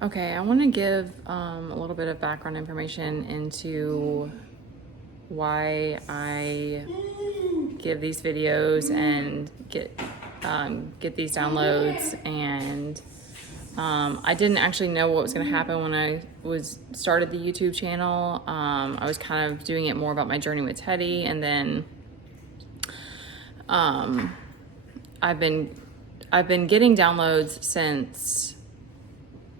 Okay, I want to give a little bit of background information into why I give these videos and get these downloads. And I didn't actually know what was going to happen when I started the YouTube channel. I was kind of doing it more about my journey with Teddy, and then I've been getting downloads since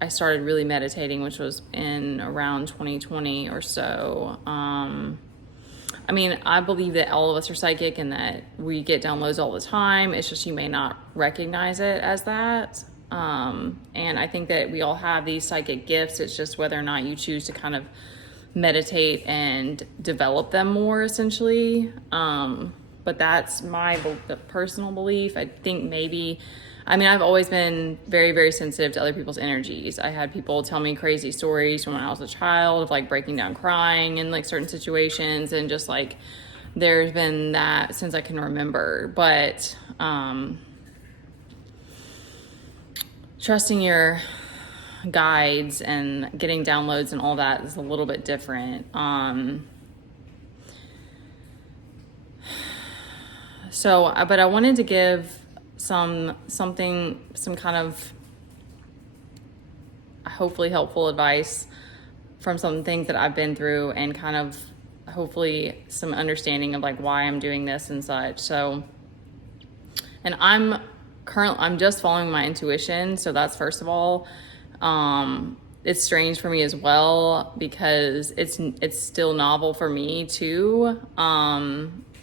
I started really meditating, which was in around 2020 or so. I mean, I believe that all of us are psychic and that we get downloads all the time. It's just you may not recognize it as that. And I think that we all have these psychic gifts. It's just whether or not you choose to kind of meditate and develop them more, essentially. But that's my personal belief. I think I've always been very, very sensitive to other people's energies. I had people tell me crazy stories from when I was a child of like breaking down crying in like certain situations, and just like there's been that since I can remember. But trusting your guides and getting downloads and all that is a little bit different. But I wanted to give some kind of hopefully helpful advice from some things that I've been through, and kind of hopefully some understanding of like why I'm doing this and such. So, and I'm just following my intuition. So that's first of all. It's strange for me as well because it's still novel for me too.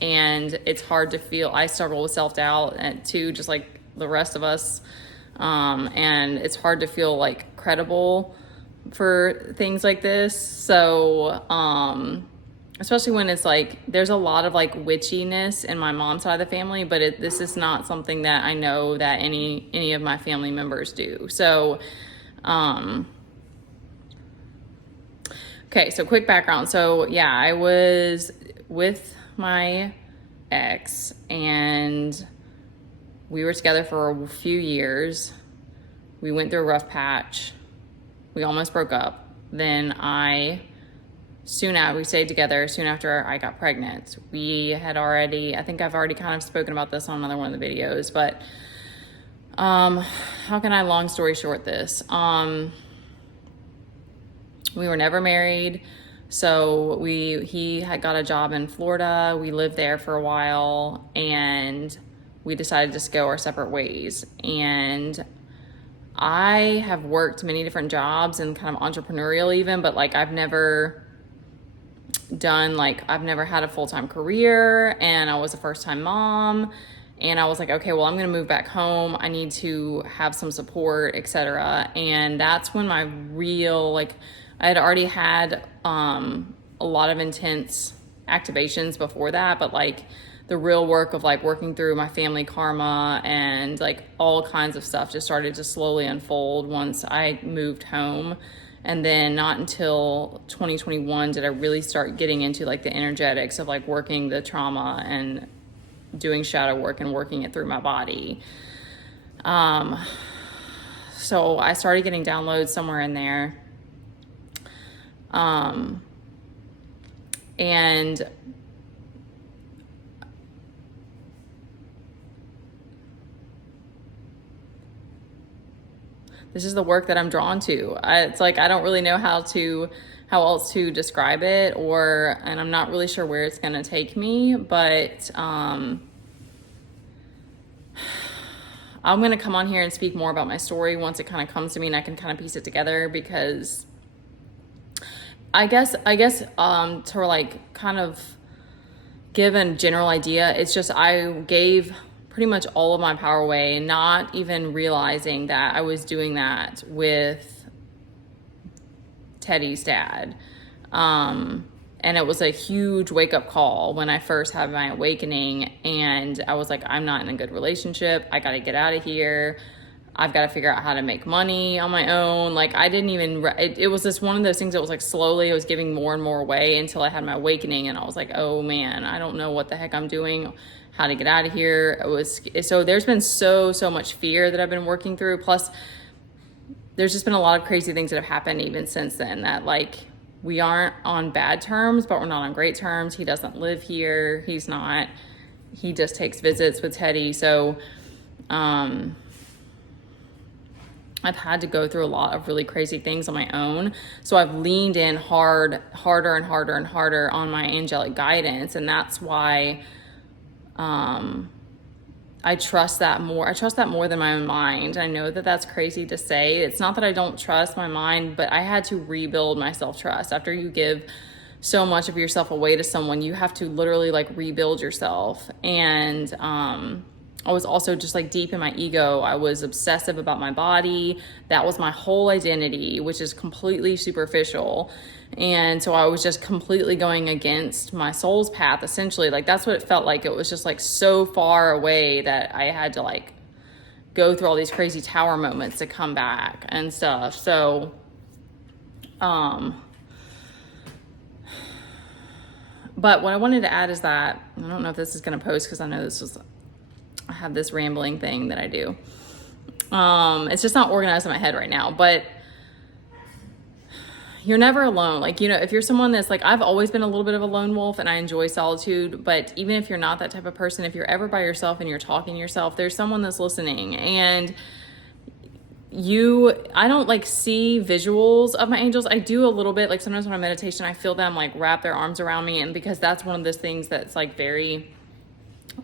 And it's hard to feel. I struggle with self-doubt too, just like the rest of us. And it's hard to feel like credible for things like this. So, especially when it's like, there's a lot of like witchiness in my mom's side of the family, but this is not something that I know that any of my family members do. So, okay, so quick background. So yeah, I was with my ex and we were together for a few years. We went through a rough patch. We almost broke up. Then we stayed together soon after I got pregnant. I think I've already kind of spoken about this on another one of the videos, but how can I long story short this? We were never married. So he had got a job in Florida. We lived there for a while and we decided to just go our separate ways. And I have worked many different jobs and kind of entrepreneurial even, but like I've never had a full-time career, and I was a first-time mom. And I was like, okay, well, I'm going to move back home. I need to have some support, etc. And that's when my real, I had already had a lot of intense activations before that, but like the real work of like working through my family karma and like all kinds of stuff just started to slowly unfold once I moved home. And then not until 2021 did I really start getting into like the energetics of like working the trauma and doing shadow work and working it through my body. So I started getting downloads somewhere in there. And this is the work that I'm drawn to. It's like, I don't really know how else to describe it, and I'm not really sure where it's going to take me, but, I'm going to come on here and speak more about my story once it kind of comes to me and I can kind of piece it together, because I guess, to like kind of give a general idea, it's just, I gave pretty much all of my power away, not even realizing that I was doing that with Teddy's dad. And it was a huge wake-up call when I first had my awakening, and I was like, I'm not in a good relationship. I got to get out of here. I've got to figure out how to make money on my own. Like, I didn't even, it was just one of those things that was like slowly, I was giving more and more away until I had my awakening, and I was like, oh man, I don't know what the heck I'm doing, how to get out of here. So there's been so much fear that I've been working through. Plus, there's just been a lot of crazy things that have happened even since then, that like we aren't on bad terms, but we're not on great terms. He doesn't live here. He just takes visits with Teddy. So I've had to go through a lot of really crazy things on my own. So I've leaned in harder and harder on my angelic guidance. And that's why I trust that more. I trust that more than my own mind. I know that that's crazy to say. It's not that I don't trust my mind, but I had to rebuild my self-trust. After you give so much of yourself away to someone, you have to literally like rebuild yourself. And I was also just like deep in my ego. I was obsessive about my body. That was my whole identity, which is completely superficial. And so I was just completely going against my soul's path, essentially. Like that's what it felt like. It was just like so far away that I had to like go through all these crazy tower moments to come back and stuff. So, but what I wanted to add is that, I don't know if this is going to post because I know I have this rambling thing that I do. It's just not organized in my head right now, but you're never alone. Like, you know, if you're someone that's like, I've always been a little bit of a lone wolf and I enjoy solitude, but even if you're not that type of person, if you're ever by yourself and you're talking to yourself, there's someone that's listening. And I don't like see visuals of my angels. I do a little bit, like sometimes when I'm meditation, I feel them like wrap their arms around me. And because that's one of those things that's like very,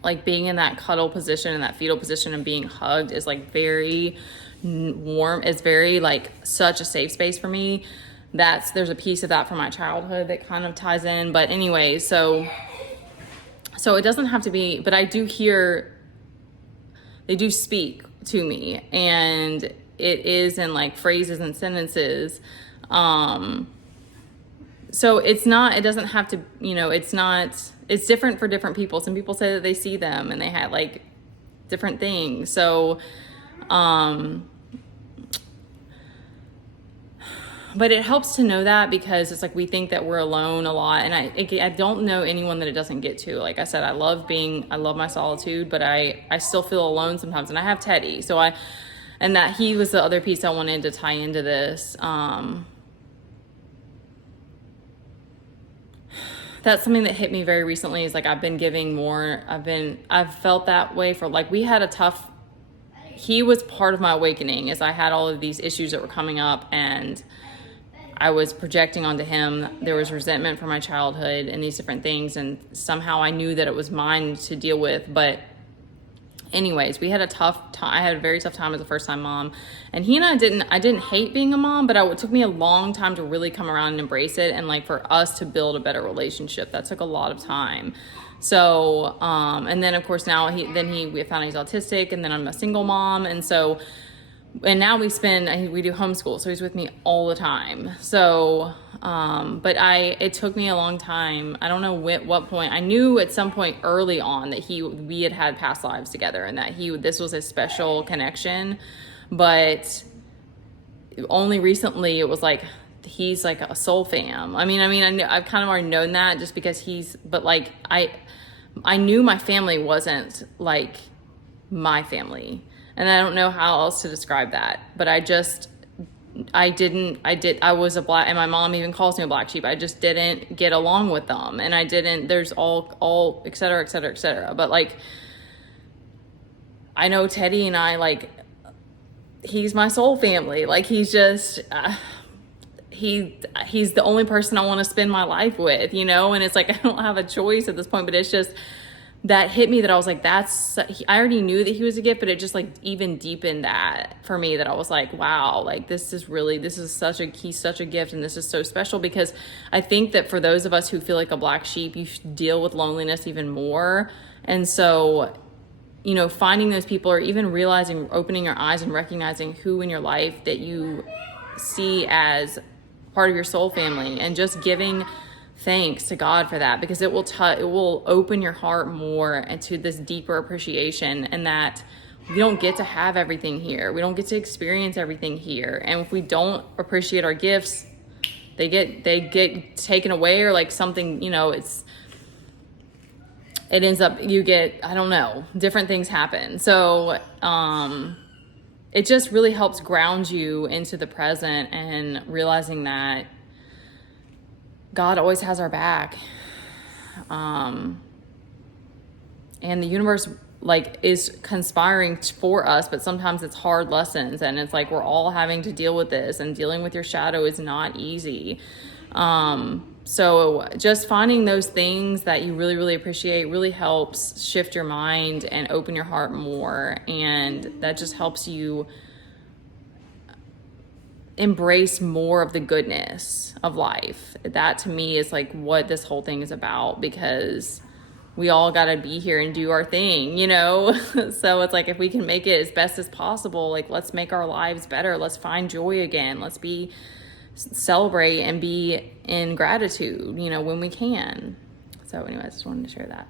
like being in that cuddle position and that fetal position and being hugged is like very warm. It's very like such a safe space for me. There's a piece of that from my childhood that kind of ties in. But anyway, so it doesn't have to be, but I do hear, they do speak to me, and it is in like phrases and sentences. So it doesn't have to, you know, it's different for different people. Some people say that they see them and they had like different things. So, but it helps to know that, because it's like we think that we're alone a lot. And I don't know anyone that it doesn't get to. Like I said, I love my solitude, but I still feel alone sometimes. And I have Teddy. And that he was the other piece I wanted to tie into this. That's something that hit me very recently, is like I've been giving more. I've felt that way for like, he was part of my awakening, as I had all of these issues that were coming up and I was projecting onto him. There was resentment from my childhood and these different things. And somehow I knew that it was mine to deal with. But anyways, we had a tough time. I had a very tough time as a first-time mom. And I didn't hate being a mom, but it took me a long time to really come around and embrace it. And like for us to build a better relationship, that took a lot of time. So, and then of course now we found he's autistic, and then I'm a single mom. And so, and now we do homeschool. So he's with me all the time. So, but it took me a long time. I don't know what point. I knew at some point early on that we had past lives together, and that this was a special connection. But only recently it was like, he's like a soul fam. I mean, I've kind of already known that just because but like, I knew my family wasn't like my family. And I don't know how else to describe that, but I was a black, and my mom even calls me a black sheep. I just didn't get along with them. And there's all, et cetera, et cetera, et cetera. But like, I know Teddy and I, like, he's my soul family. Like, he's just, he's the only person I want to spend my life with, you know? And it's like, I don't have a choice at this point, but it's just, that hit me that I was like, I already knew that he was a gift, but it just like even deepened that for me, that I was like, wow, like he's such a gift, and this is so special. Because I think that for those of us who feel like a black sheep, you deal with loneliness even more. And so, you know, finding those people, or even realizing, opening your eyes and recognizing who in your life that you see as part of your soul family, and just giving thanks to God for that, because it will open your heart more into this deeper appreciation, and that we don't get to have everything here. We don't get to experience everything here. And if we don't appreciate our gifts, they get taken away, or like something, you know, it ends up, I don't know, different things happen. So, it just really helps ground you into the present and realizing that God always has our back. And the universe like is conspiring for us, but sometimes it's hard lessons, and it's like we're all having to deal with this, and dealing with your shadow is not easy. So just finding those things that you really, really appreciate really helps shift your mind and open your heart more. And that just helps you embrace more of the goodness of life. That to me is like what this whole thing is about, because we all got to be here and do our thing, you know? So it's like, if we can make it as best as possible, like, let's make our lives better. Let's find joy again. Let's celebrate and be in gratitude, you know, when we can. So anyways, I just wanted to share that.